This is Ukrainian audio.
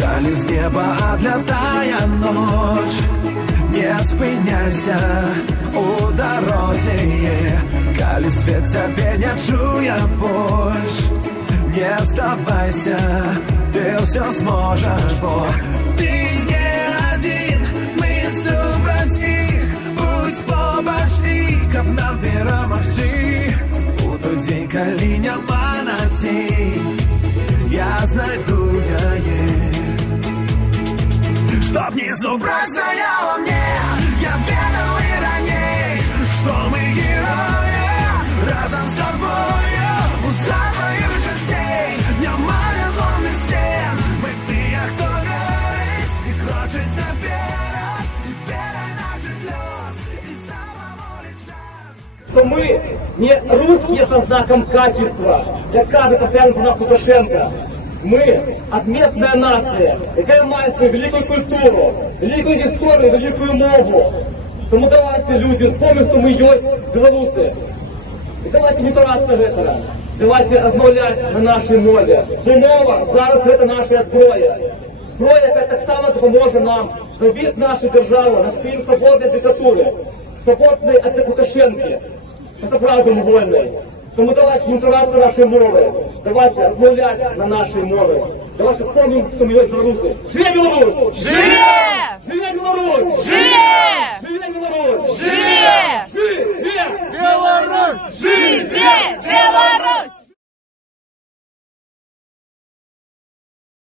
Калі з неба адлятає ночь, не спиняйся у дорозі. Калі свет тебе не чує больш, не здавайся, ти все зможеш, бо ти не один, ми супраць іх. Будь побач іх, каб нам перамагчы. У той дзень, калі няма надзей, я знайду яе. Чтоб не зубразная во мне, я ведал и раней, что мы герои разом с тобою. У самых частей няма разломных стен. Мы тыя, хто верить и крочить наперед, и верой наших лёс, и самоволить час. Что мы не русские со знаком качества, как кажет постоянно про нас Лукашенко. Мы отметная нация, яка має свою великую культуру, великую историю, великую мову. Тому давайте, люди, вспомним, что мы есть белорусы. И давайте не стараться этого. Давайте розмовляти на нашій мові. Бо мова зараз це наша зброя. Зброя, яка так само допоможе нам забити нашу державу на спину свободної диктатури, свободної від Лукашенки, це разум вольний. Тому давайте не стараться нашей мовы, давайте розмовляти на нашей мові. Давайте вспомним, что мы есть белорусы. Живе Беларусь! Живе! Живе Беларусь! Живе!